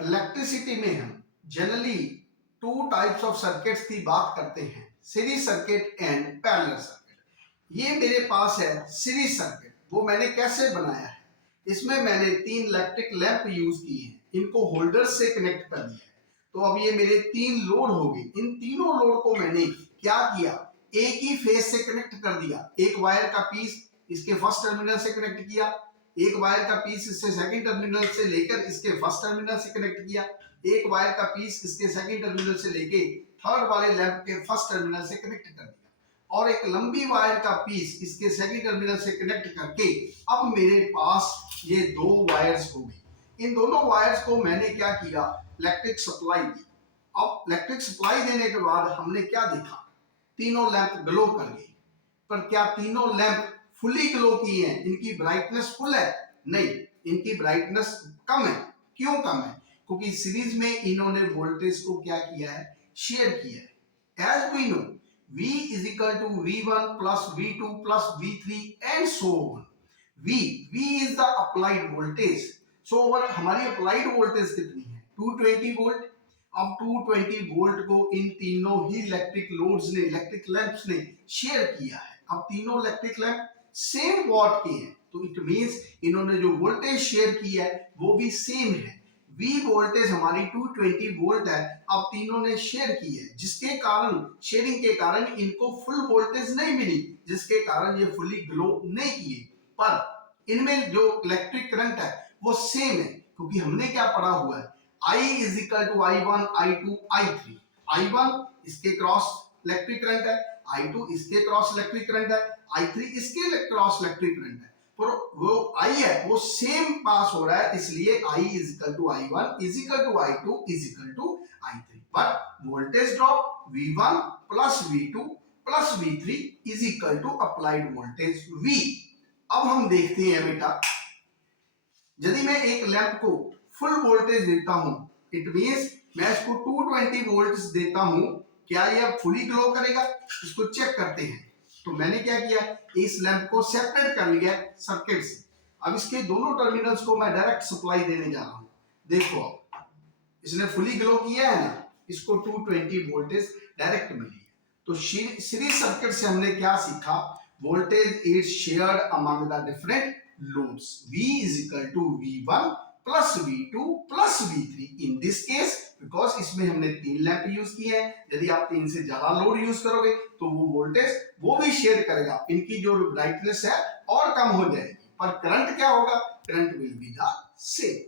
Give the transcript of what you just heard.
Electricity में हम generally two types of circuits की बात करते हैं, series circuit and parallel circuit. ये मेरे पास है सीरीज सर्किट। वो मैंने कैसे बनाया है, इसमें मैंने 3 इलेक्ट्रिक लैंप यूज किए हैं, इनको होल्डर्स से कनेक्ट कर दिया है। तो अब ये मेरे 3 लोड हो गए। इन तीनों लोड को मैंने क्या किया, एक ही फेज से कनेक्ट कर दिया। एक वायर का पीस इसके फर्स्ट टर्मिनल से कनेक्ट किया, एक वायर का पीस इससे सेकंड टर्मिनल से लेकर इसके फर्स्ट टर्मिनल से कनेक्ट किया, एक वायर का पीस इसके सेकंड टर्मिनल से लेके थर्ड वाले लैंप के फर्स्ट टर्मिनल से कनेक्ट कर दिया, और एक लंबी वायर का पीस इसके सेकंड टर्मिनल से कनेक्ट करके अब मेरे पास ये 2 वायर्स हो गई। इन दोनों वायर्स को मैंने क्या किया, इलेक्ट्रिक सप्लाई दी। अब इलेक्ट्रिक सप्लाई देने के बाद हमने क्या देखा, तीनों लैंप ग्लो कर गए। पर क्या तीनों लैंप फुली ग्लो किए हैं? इनकी ब्राइटनेस फुल है? नहीं, इनकी ब्राइटनेस कम है। क्यों कम है? क्योंकि सीरीज में इन्होंने वोल्टेज को क्या किया है, शेयर किया है। As we know V is equal to V1 plus V2 plus V3 and so on. V is the applied voltage. So हमारी applied voltage कितनी है, 220 वोल्ट। अब 220 वोल्ट को इन तीनों ही इलेक्ट्रिक लोड्स ने, इलेक्ट्रिक लैंप्स ने शेयर किया है। अब तीनों इलेक्ट्रिक लैंप सेम वॉट के हैं, तो इट मींस इन्होंने जो वोल्टेज शेयर किया है वो भी सेम है। V वोल्टेज हमारी 220 वोल्ट है, अब तीनों ने शेयर की है, जिसके कारण शेयरिंग के कारण इनको फुल वोल्टेज नहीं मिली, जिसके कारण ये फुली ग्लो नहीं किए। पर इनमें जो इलेक्ट्रिक करंट है वो सेम है, क्योंकि हमने क्या पढ़ा हुआ है, I is equal to I1, I2, I3। I1 इसके क्रॉस इलेक्ट्रिक करंट है, I2 इसके क्रॉस इलेक्ट्रिक करंट है, I3 इसके क्रॉस इलेक्ट्रिक करंट है। पर वो I है वो सेम पास हो रहा है, इसलिए I is equal to I1 is equal to I2 is equal to I3। But voltage drop V1 plus V2 plus V3 is equal to applied voltage V। अब हम देखते हैं बेटा, यदि मैं एक लैंप को फुल वोल्टेज देता हूं, इट मींस मैं इसको 220 वोल्ट्स देता हूं, क्या यह फुली ग्लो करेगा? इसको चेक करते हैं। तो मैंने क्या किया, इस लैंप को सेपरेट कर लिया सर्किट से। अब इसके दोनों टर्मिनल्स को मैं डायरेक्ट सप्लाई देने जा रहा हूं। देखो अब इसने फुली ग्लो किया है ना, इसको 220 वोल्टेज डायरेक्ट मिली है। तो सीरीज सर्किट से हमने क्या सीखा, voltage is shared among the different loads। V is equal to V1 plus V2 plus V3 in this case, because इसमें हमने 3 लैंप यूज किए हैं। यदि आप 3 से ज्यादा लोड यूज करोगे तो वो वोल्टेज वो भी शेयर करेगा, इनकी जो ब्राइटनेस है और कम हो जाएगी, पर करंट क्या होगा, current will be the same.